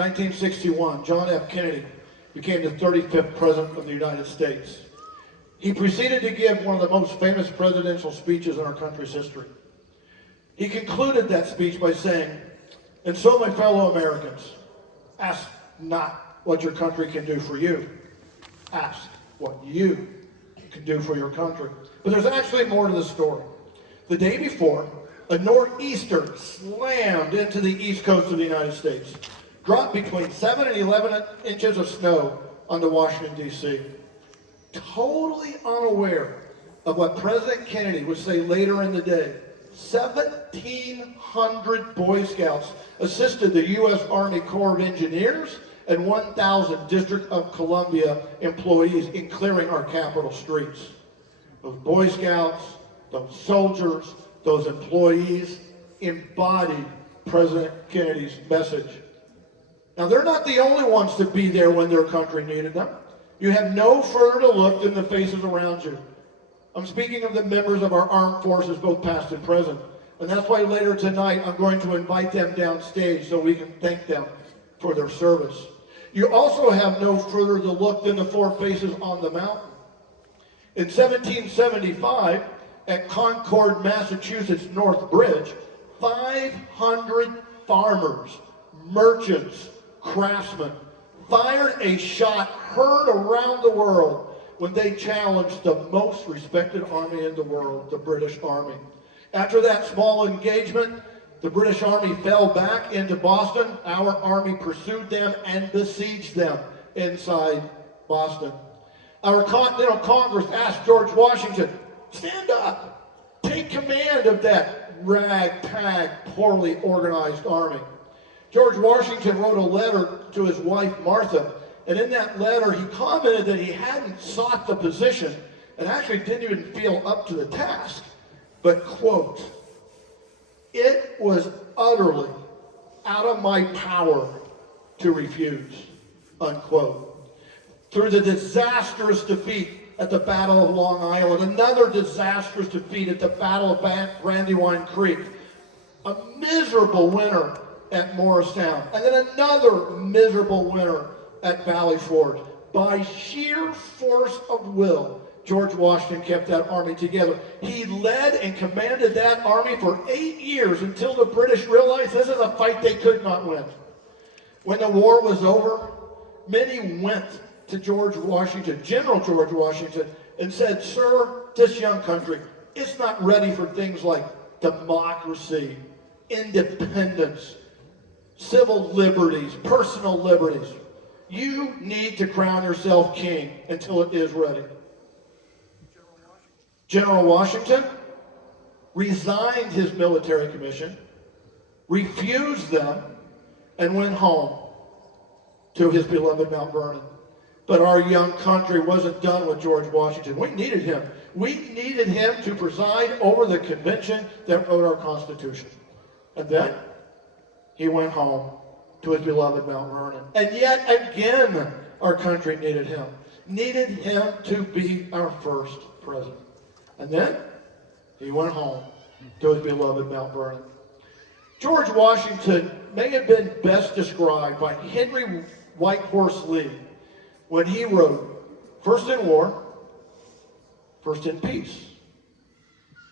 1961, John F. Kennedy became the 35th President of the United States. He proceeded to give one of the most famous presidential speeches in our country's history. He concluded that speech by saying, "And so, my fellow Americans, ask not what your country can do for you. Ask what you can do for your country." But there's actually more to the story. The day before, a nor'easter slammed into the east coast of the United States, dropped between 7 and 11 inches of snow onto Washington, D.C. Totally unaware of what President Kennedy would say later in the day, 1,700 Boy Scouts assisted the U.S. Army Corps of Engineers and 1,000 District of Columbia employees in clearing our capital streets. Those Boy Scouts, those soldiers, those employees embodied President Kennedy's message. Now, they're not the only ones to be there when their country needed them. You have no further to look than the faces around you. I'm speaking of the members of our armed forces, both past and present. And that's why later tonight I'm going to invite them downstage so we can thank them for their service. You also have no further to look than the four faces on the mountain. In 1775, at Concord, Massachusetts North Bridge, 500 farmers, merchants, craftsmen fired a shot heard around the world when they challenged the most respected army in the world, the British Army. After that small engagement, the British Army fell back into Boston. Our army pursued them and besieged them inside Boston. Our Continental Congress asked George Washington, "Stand up, take command of that ragtag, poorly organized army." George Washington wrote a letter to his wife Martha, and in that letter he commented that he hadn't sought the position and actually didn't even feel up to the task, but, quote, "It was utterly out of my power to refuse," unquote. Through the disastrous defeat at the Battle of Long Island, another disastrous defeat at the Battle of Brandywine Creek, a miserable winter at Morristown, and then another miserable winter at Valley Forge. By sheer force of will, George Washington kept that army together. He led and commanded that army for 8 years until the British realized this is a fight they could not win. When the war was over, many went to George Washington, General George Washington, and said, "Sir, this young country, it's not ready for things like democracy, independence, civil liberties, personal liberties. You need to crown yourself king until it is ready." General Washington resigned his military commission, refused them, and went home to his beloved Mount Vernon. But our young country wasn't done with George Washington. We needed him. We needed him to preside over the convention that wrote our Constitution. And then he went home to his beloved Mount Vernon. And yet again, our country needed him to be our first president. And then he went home to his beloved Mount Vernon. George Washington may have been best described by Henry Whitehorse Lee when he wrote, "First in war, first in peace,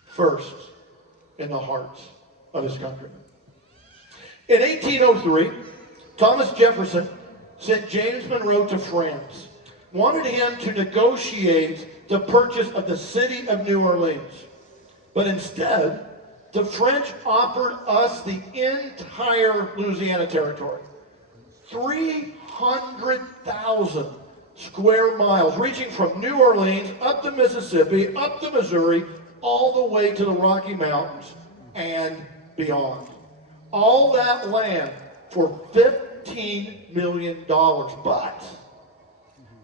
first in the hearts of his countrymen." In 1803, Thomas Jefferson sent James Monroe to France, wanted him to negotiate the purchase of the city of New Orleans. But instead, the French offered us the entire Louisiana territory, 300,000 square miles, reaching from New Orleans up the Mississippi, up the Missouri, all the way to the Rocky Mountains and beyond. All that land for $15 million. But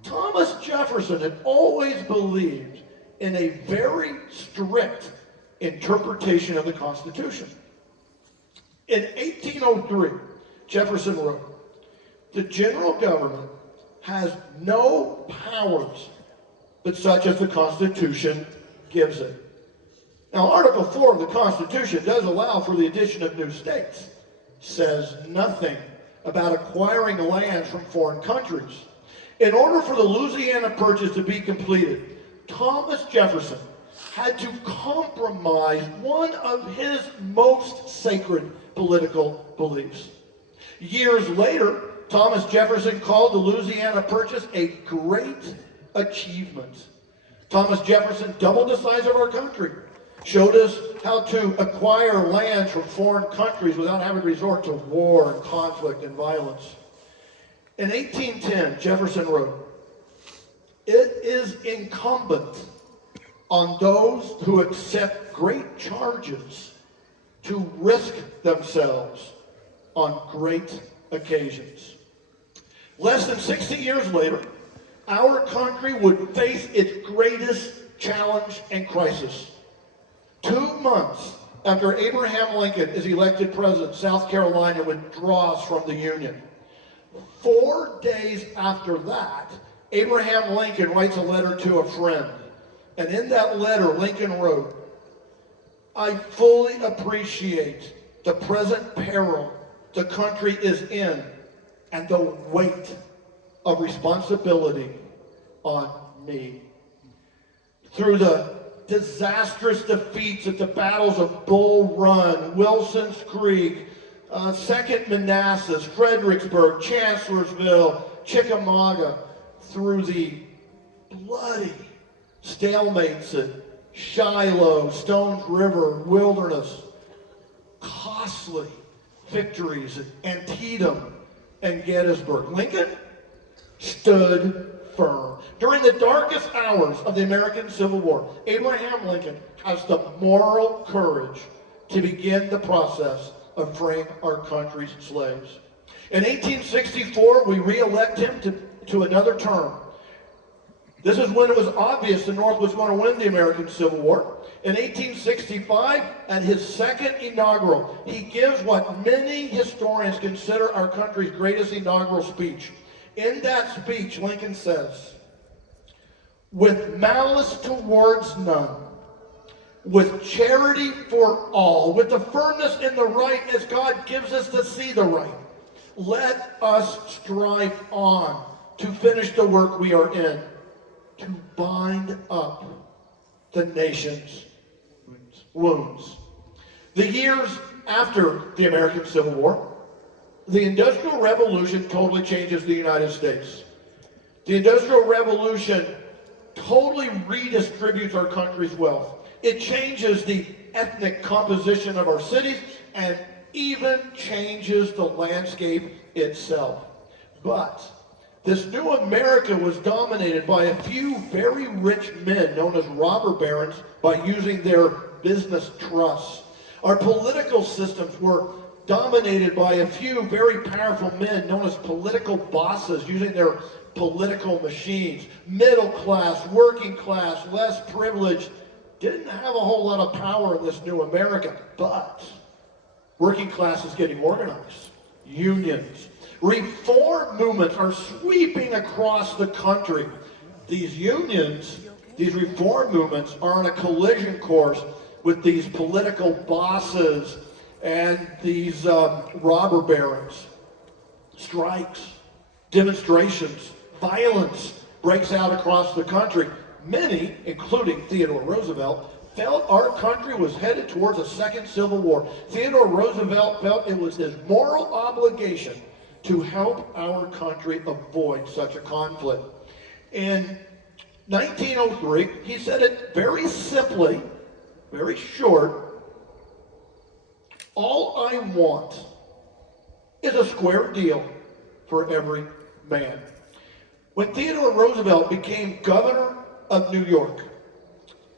Thomas Jefferson had always believed in a very strict interpretation of the Constitution. In 1803, Jefferson wrote, "The general government has no powers but such as the Constitution gives it." Now, Article 4 of the Constitution does allow for the addition of new states. Says nothing about acquiring lands from foreign countries. In order for the Louisiana Purchase to be completed, Thomas Jefferson had to compromise one of his most sacred political beliefs. Years later, Thomas Jefferson called the Louisiana Purchase a great achievement. Thomas Jefferson doubled the size of our country, showed us how to acquire lands from foreign countries without having to resort to war and conflict and violence. In 1810, Jefferson wrote, "It is incumbent on those who accept great charges to risk themselves on great occasions." Less than 60 years later, our country would face its greatest challenge and crisis. 2 months after Abraham Lincoln is elected president, South Carolina withdraws from the Union. 4 days after that, Abraham Lincoln writes a letter to a friend. And in that letter, Lincoln wrote, "I fully appreciate the present peril the country is in and the weight of responsibility on me." Through the disastrous defeats at the battles of Bull Run, Wilson's Creek, Second Manassas, Fredericksburg, Chancellorsville, Chickamauga, through the bloody stalemates at Shiloh, Stones River, Wilderness, costly victories at Antietam and Gettysburg, Lincoln stood firm. During the darkest hours of the American Civil War, Abraham Lincoln has the moral courage to begin the process of freeing our country's slaves. In 1864, we re-elect him to another term. This is when it was obvious the North was going to win the American Civil War. In 1865, at his second inaugural, he gives what many historians consider our country's greatest inaugural speech. In that speech, Lincoln says, "With malice towards none, with charity for all, with the firmness in the right as God gives us to see the right, let us strive on to finish the work we are in, to bind up the nation's wounds." The years after the American Civil War, the Industrial Revolution totally changes the United States. The Industrial Revolution totally redistributes our country's wealth. It changes the ethnic composition of our cities and even changes the landscape itself. But this new America was dominated by a few very rich men known as robber barons by using their business trusts. Our political systems were dominated by a few very powerful men known as political bosses using their political machines. Middle class, working class, less privileged, didn't have a whole lot of power in this new America. But working class is getting organized. Unions. Reform movements are sweeping across the country. These unions, these reform movements are on a collision course with these political bosses and these robber barons. Strikes, demonstrations, violence breaks out across the country. Many, including Theodore Roosevelt, felt our country was headed towards a second civil war. Theodore Roosevelt felt it was his moral obligation to help our country avoid such a conflict. In 1903, he said it very simply, very short, "All I want is a square deal for every man." When Theodore Roosevelt became governor of New York,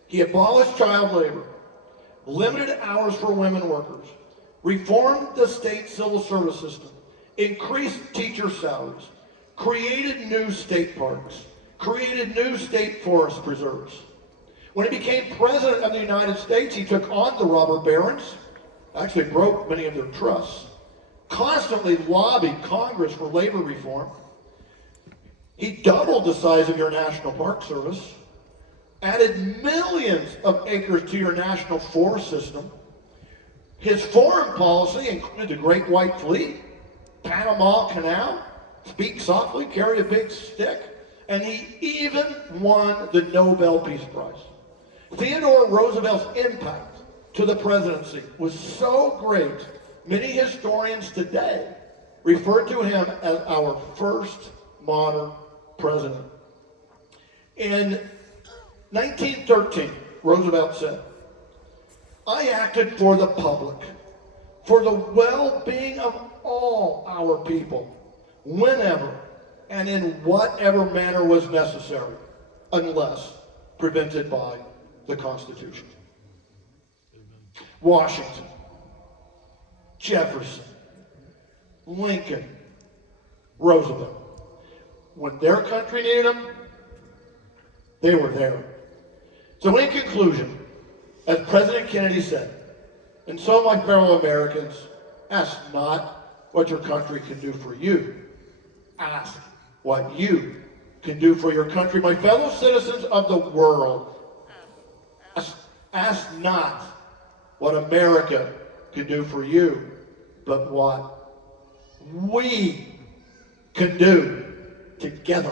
he abolished child labor, limited hours for women workers, reformed the state civil service system, increased teacher salaries, created new state parks, created new state forest preserves. When he became president of the United States, he took on the robber barons, actually broke many of their trusts, constantly lobbied Congress for labor reform. He doubled the size of your National Park Service, added millions of acres to your national forest system. His foreign policy included the Great White Fleet, Panama Canal, speak softly, carry a big stick, and he even won the Nobel Peace Prize. Theodore Roosevelt's impact to the presidency was so great, many historians today refer to him as our first modern president. In 1913, Roosevelt said, "I acted for the public, for the well-being of all our people, whenever and in whatever manner was necessary, unless prevented by the Constitution." Washington, Jefferson, Lincoln, Roosevelt. When their country needed them, they were there. So in conclusion, as President Kennedy said, and so my fellow Americans, ask not what your country can do for you. Ask what you can do for your country. My fellow citizens of the world, ask not what America can do for you, but what we can do together.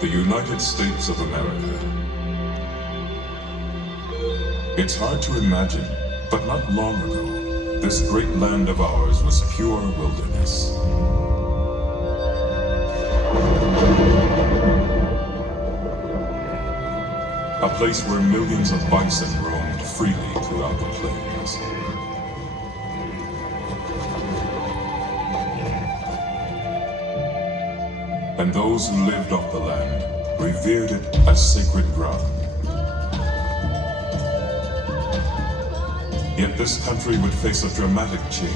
The United States of America. It's hard to imagine, but not long ago, this great land of ours was pure wilderness. A place where millions of bison roamed freely throughout the plains. And those who lived off the land revered it as sacred ground. Yet this country would face a dramatic change,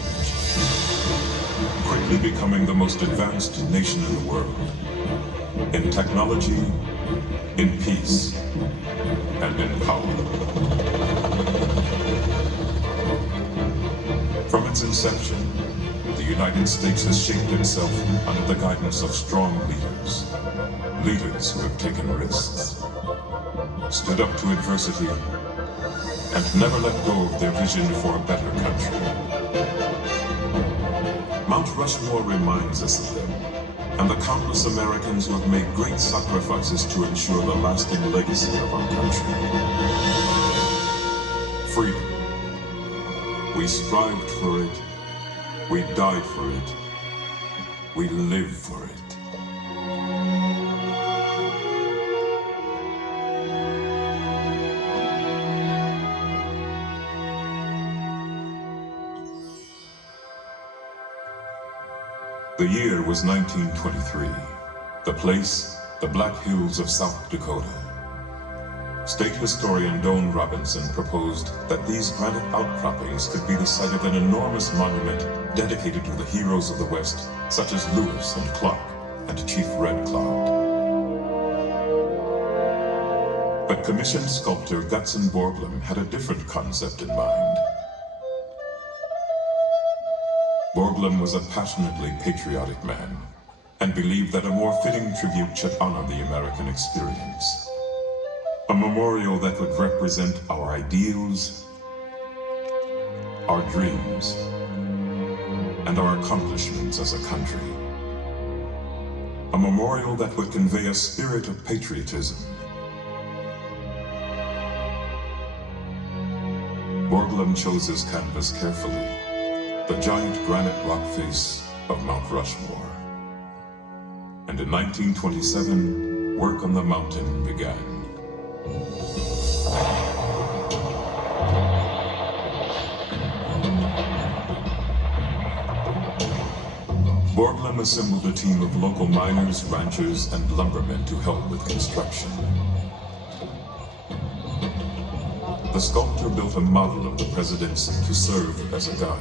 quickly becoming the most advanced nation in the world, in technology, in peace, and in power. From its inception, the United States has shaped itself under the guidance of strong leaders, leaders who have taken risks, stood up to adversity, and never let go of their vision for a better country. Mount Rushmore reminds us of them, and the countless Americans who have made great sacrifices to ensure the lasting legacy of our country. Freedom. We strived for it. We died for it. We live for it. The year was 1923. The place, the Black Hills of South Dakota. State historian Doane Robinson proposed that these granite outcroppings could be the site of an enormous monument dedicated to the heroes of the West, such as Lewis and Clark and Chief Red Cloud. But commissioned sculptor Gutzon Borglum had a different concept in mind. Borglum was a passionately patriotic man and believed that a more fitting tribute should honor the American experience. A memorial that would represent our ideals, our dreams, and our accomplishments as a country. A memorial that would convey a spirit of patriotism. Borglum chose his canvas carefully, the giant granite rock face of Mount Rushmore. And in 1927, work on the mountain began. Borglum assembled a team of local miners, ranchers, and lumbermen to help with construction. The sculptor built a model of the presidents to serve as a guide.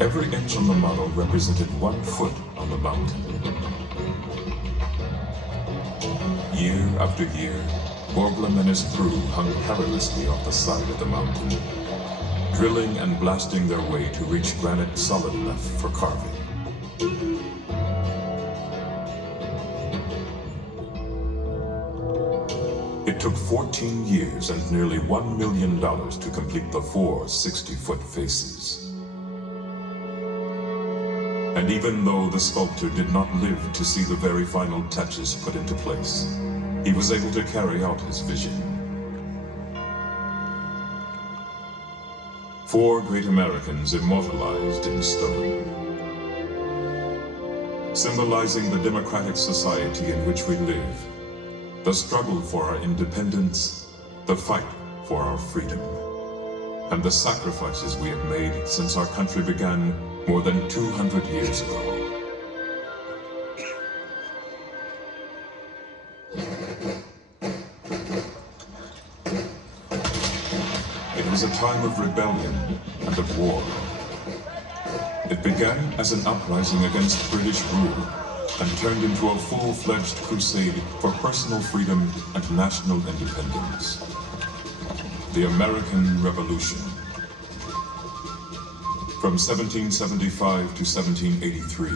Every inch on the model represented 1 foot on the mountain. Year after year, Borglum and his crew hung perilously off the side of the mountain, drilling and blasting their way to reach granite solid enough for carving. It took 14 years and nearly $1 million to complete the 4 60-foot faces. And even though the sculptor did not live to see the very final touches put into place, he was able to carry out his vision. 4 great Americans immortalized in stone, symbolizing the democratic society in which we live, the struggle for our independence, the fight for our freedom, and the sacrifices we have made since our country began more than 200 years ago. It was a time of rebellion and of war. It began as an uprising against British rule and turned into a full-fledged crusade for personal freedom and national independence. The American Revolution. From 1775 to 1783,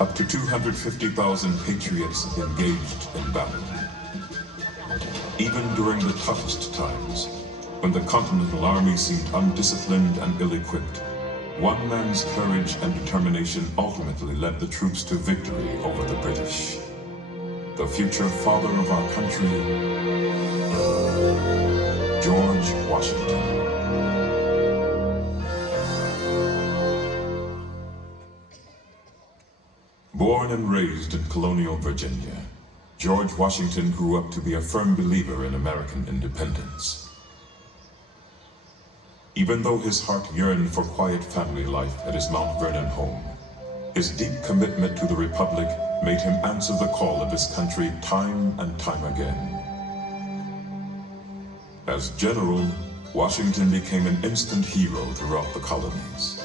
up to 250,000 patriots engaged in battle. Even during the toughest times, when the Continental Army seemed undisciplined and ill-equipped, one man's courage and determination ultimately led the troops to victory over the British. The future father of our country, George Washington. Born and raised in colonial Virginia, George Washington grew up to be a firm believer in American independence. Even though his heart yearned for quiet family life at his Mount Vernon home, his deep commitment to the Republic made him answer the call of his country time and time again. As general, Washington became an instant hero throughout the colonies.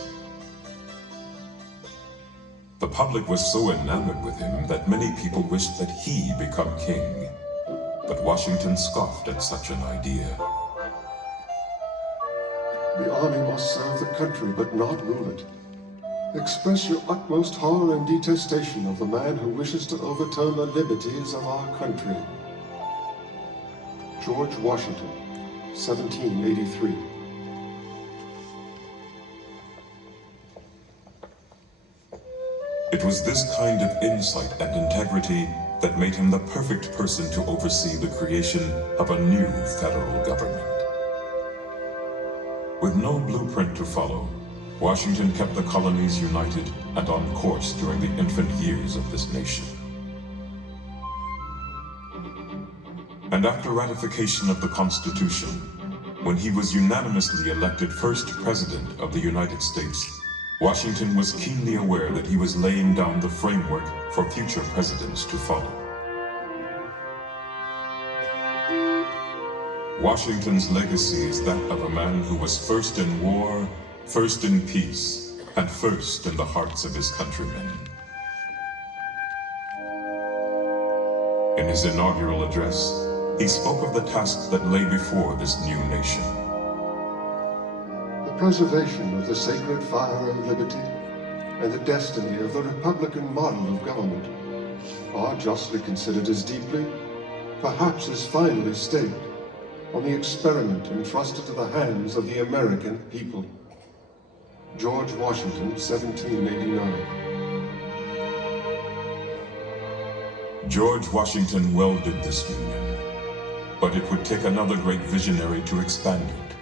The public was so enamored with him that many people wished that he become king. But Washington scoffed at such an idea. The army must serve the country, but not rule it. Express your utmost horror and detestation of the man who wishes to overturn the liberties of our country. George Washington, 1783. It was this kind of insight and integrity that made him the perfect person to oversee the creation of a new federal government. With no blueprint to follow, Washington kept the colonies united and on course during the infant years of this nation. And after ratification of the Constitution, when he was unanimously elected first President of the United States, Washington was keenly aware that he was laying down the framework for future presidents to follow. Washington's legacy is that of a man who was first in war, first in peace, and first in the hearts of his countrymen. In his inaugural address, he spoke of the tasks that lay before this new nation. The preservation of the sacred fire of liberty and the destiny of the Republican model of government are justly considered as deeply, perhaps as finally staked, on the experiment entrusted to the hands of the American people. George Washington, 1789. George Washington welded this union, but it would take another great visionary to expand it.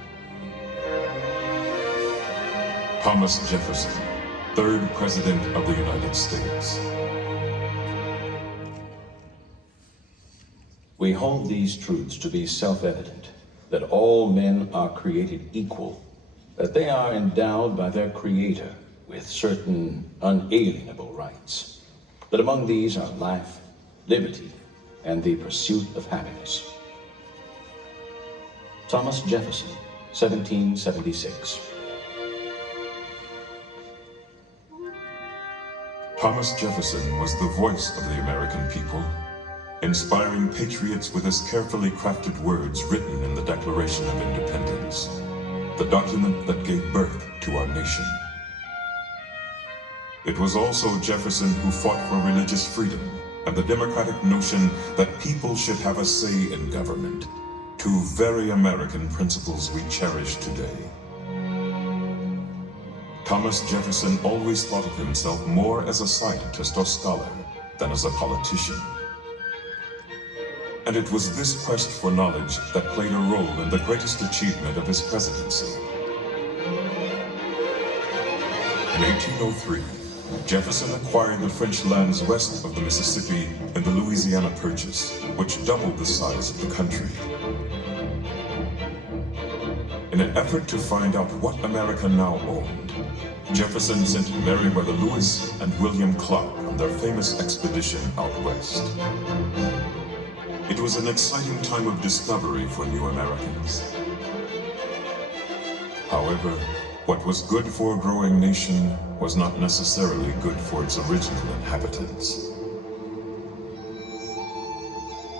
Thomas Jefferson, third President of the United States. We hold these truths to be self-evident, that all men are created equal, that they are endowed by their Creator with certain unalienable rights, that among these are life, liberty, and the pursuit of happiness. Thomas Jefferson, 1776. Thomas Jefferson was the voice of the American people, inspiring patriots with his carefully crafted words written in the Declaration of Independence, the document that gave birth to our nation. It was also Jefferson who fought for religious freedom and the democratic notion that people should have a say in government, two very American principles we cherish today. Thomas Jefferson always thought of himself more as a scientist or scholar than as a politician. And it was this quest for knowledge that played a role in the greatest achievement of his presidency. In 1803, Jefferson acquired the French lands west of the Mississippi in the Louisiana Purchase, which doubled the size of the country. In an effort to find out what America now owned, Jefferson sent Meriwether Lewis and William Clark on their famous expedition out west. It was an exciting time of discovery for new Americans. However, what was good for a growing nation was not necessarily good for its original inhabitants.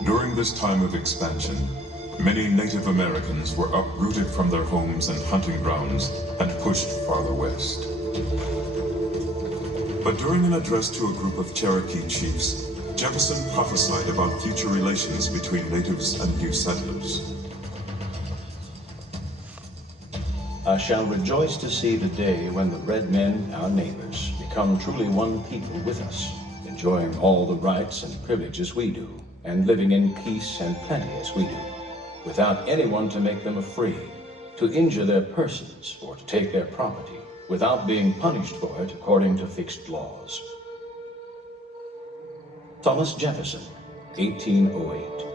During this time of expansion, many Native Americans were uprooted from their homes and hunting grounds and pushed farther west. But during an address to a group of Cherokee chiefs, Jefferson prophesied about future relations between natives and new settlers. I shall rejoice to see the day when the red men, our neighbors, become truly one people with us, enjoying all the rights and privileges we do, and living in peace and plenty as we do, without anyone to make them afraid, to injure their persons, or to take their property, without being punished for it according to fixed laws. Thomas Jefferson, 1808.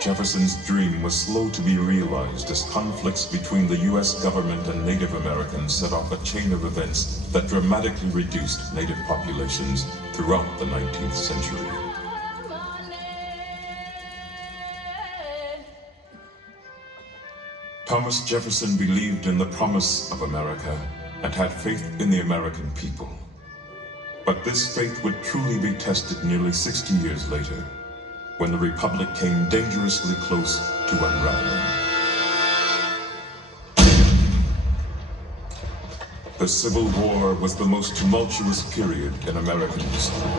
Jefferson's dream was slow to be realized as conflicts between the U.S. government and Native Americans set off a chain of events that dramatically reduced Native populations throughout the 19th century. Thomas Jefferson believed in the promise of America and had faith in the American people. But this faith would truly be tested nearly 60 years later, when the Republic came dangerously close to unraveling. The Civil War was the most tumultuous period in American history.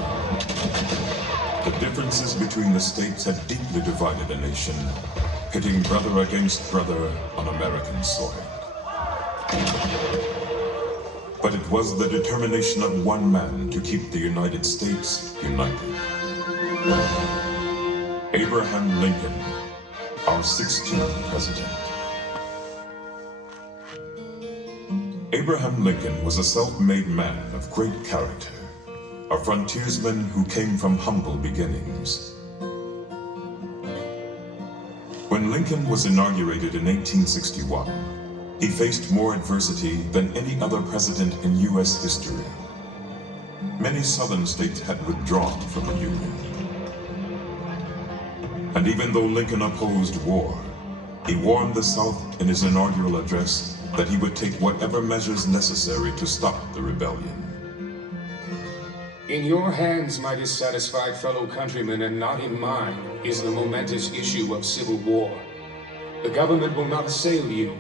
The differences between the states had deeply divided a nation, pitting brother against brother on American soil. But it was the determination of one man to keep the United States united. Abraham Lincoln, our 16th president. Abraham Lincoln was a self-made man of great character, a frontiersman who came from humble beginnings. When Lincoln was inaugurated in 1861, he faced more adversity than any other president in U.S. history. Many southern states had withdrawn from the Union. And even though Lincoln opposed war, he warned the South in his inaugural address that he would take whatever measures necessary to stop the rebellion. In your hands, my dissatisfied fellow countrymen, and not in mine, is the momentous issue of civil war. The government will not assail you.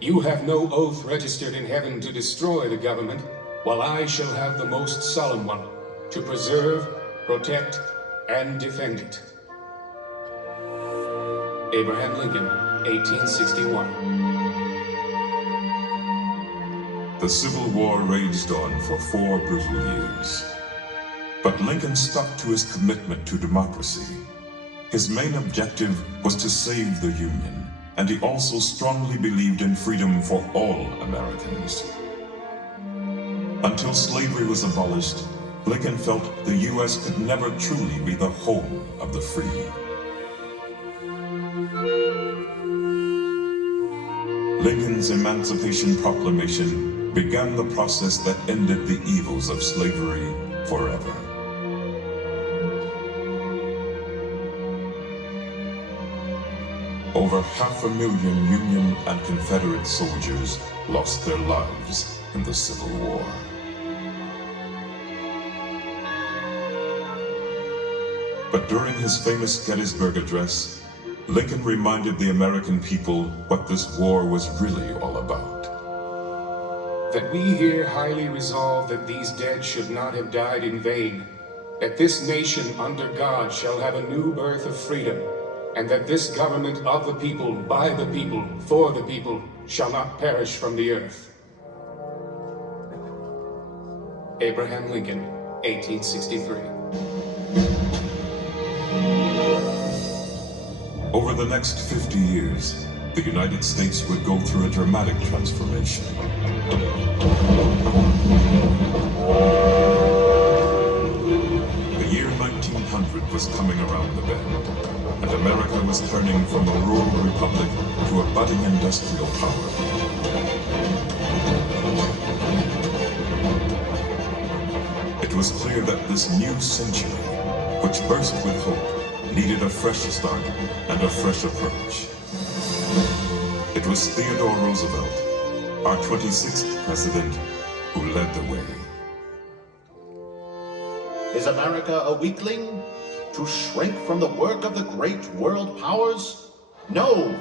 You have no oath registered in heaven to destroy the government, while I shall have the most solemn one, to preserve, protect, and defend it. Abraham Lincoln, 1861. The Civil War raged on for 4 brutal years. But Lincoln stuck to his commitment to democracy. His main objective was to save the Union, and he also strongly believed in freedom for all Americans. Until slavery was abolished, Lincoln felt the U.S. could never truly be the home of the free. Lincoln's Emancipation Proclamation began the process that ended the evils of slavery forever. Over 500,000 Union and Confederate soldiers lost their lives in the Civil War. But during his famous Gettysburg Address, Lincoln reminded the American people what this war was really all about. That we here highly resolve that these dead should not have died in vain, that this nation under God shall have a new birth of freedom, and that this government of the people, by the people, for the people, shall not perish from the earth. Abraham Lincoln, 1863. Over the next 50 years, the United States would go through a dramatic transformation. The year 1900 was coming around the bend, and America was turning from a rural republic to a budding industrial power. It was clear that this new century, which burst with hope, needed a fresh start and a fresh approach. It was Theodore Roosevelt, our 26th president, who led the way. Is America a weakling? To shrink from the work of the great world powers? No!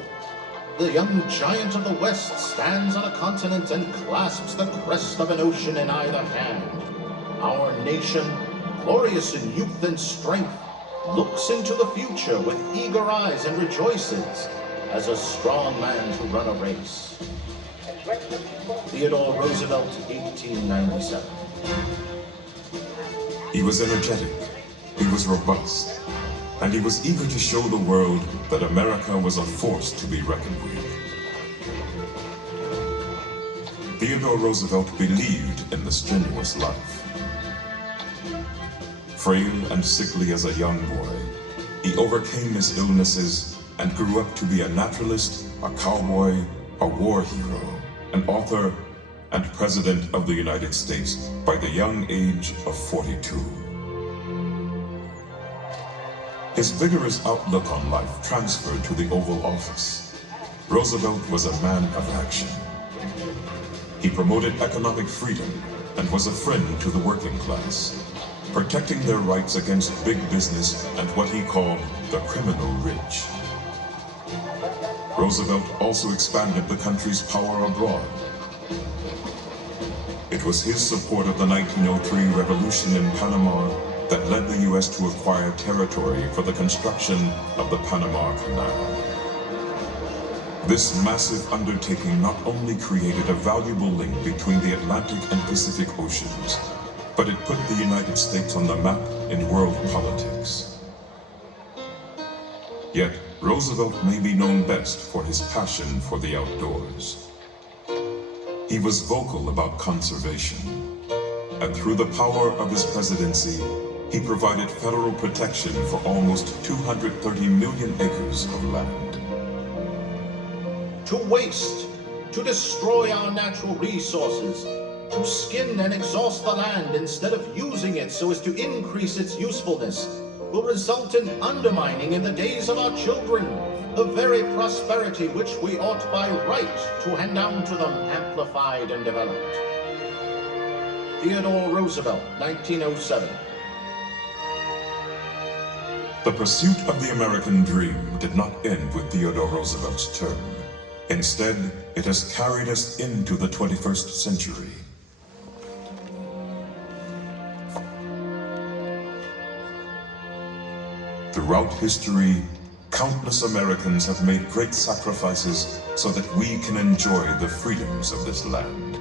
The young giant of the West stands on a continent and clasps the crest of an ocean in either hand. Our nation, glorious in youth and strength, looks into the future with eager eyes and rejoices as a strong man to run a race. Theodore Roosevelt, 1897. He was energetic, he was robust, and he was eager to show the world that America was a force to be reckoned with. Theodore Roosevelt believed in the strenuous life. Frail and sickly as a young boy, he overcame his illnesses and grew up to be a naturalist, a cowboy, a war hero, an author, and President of the United States by the young age of 42. His vigorous outlook on life transferred to the Oval Office. Roosevelt was a man of action. He promoted economic freedom and was a friend to the working class, protecting their rights against big business and what he called the criminal rich. Roosevelt also expanded the country's power abroad. It was his support of the 1903 revolution in Panama that led the U.S. to acquire territory for the construction of the Panama Canal. This massive undertaking not only created a valuable link between the Atlantic and Pacific Oceans, but it put the United States on the map in world politics. Yet, Roosevelt may be known best for his passion for the outdoors. He was vocal about conservation, and through the power of his presidency, he provided federal protection for almost 230 million acres of land. To waste, to destroy our natural resources, to skin and exhaust the land instead of using it so as to increase its usefulness, will result in undermining in the days of our children the very prosperity which we ought by right to hand down to them amplified and developed. Theodore Roosevelt, 1907. The pursuit of the American dream did not end with Theodore Roosevelt's term. Instead, it has carried us into the 21st century. Throughout history, countless Americans have made great sacrifices so that we can enjoy the freedoms of this land.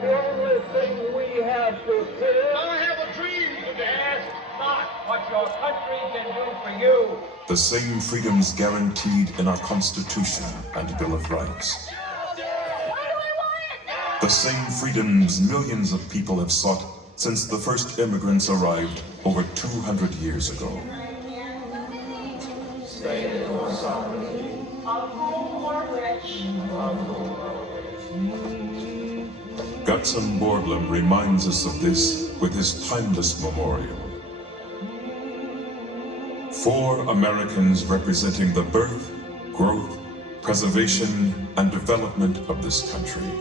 The only thing we have to fear. I have a dream today. Ask not what your country can do for you. The same freedoms guaranteed in our Constitution and Bill of Rights. The same freedoms millions of people have sought since the first immigrants arrived over 200 years ago. Of whom or which? Gutzon Borglum reminds us of this with his timeless memorial. 4 Americans representing the birth, growth, preservation, and development of this country.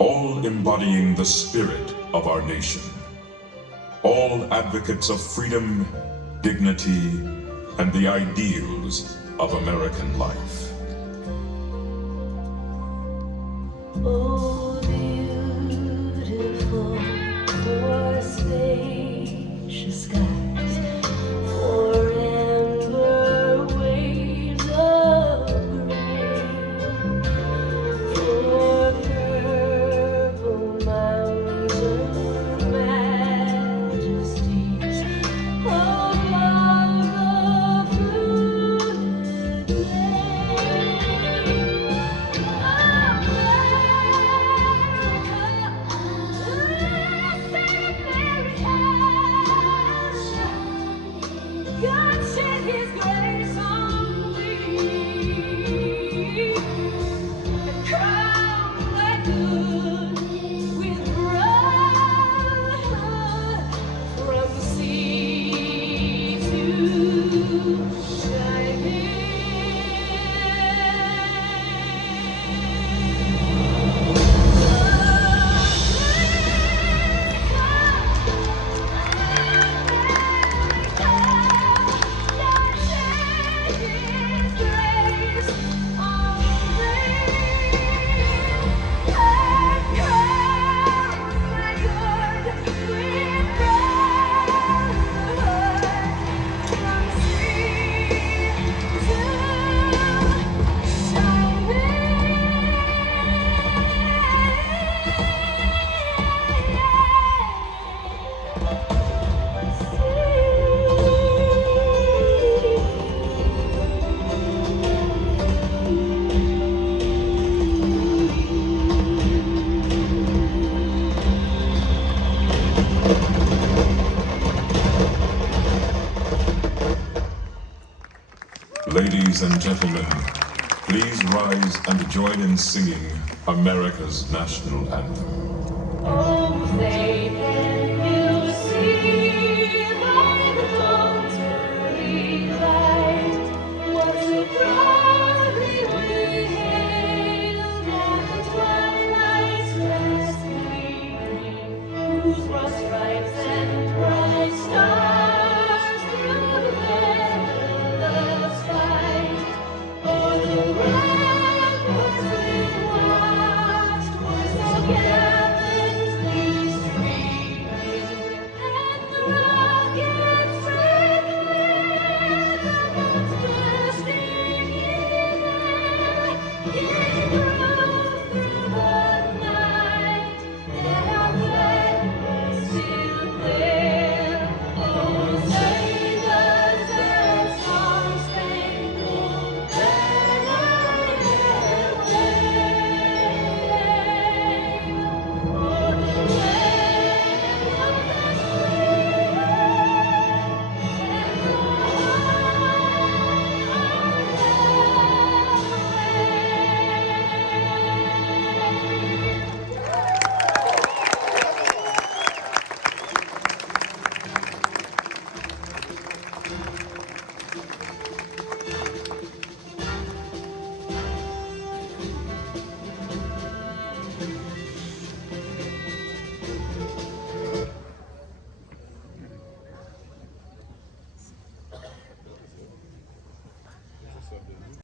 All embodying the spirit of our nation. All advocates of freedom, dignity, and the ideals of American life. Oh, beautiful for spacious skies, for amber waves of grain, for purple mountain majesties above the fluted God shed His grace on thee, and crowned thy good with brotherhood from sea to shining. Ladies and gentlemen, please rise and join in singing America's national anthem. Oh, say can you see?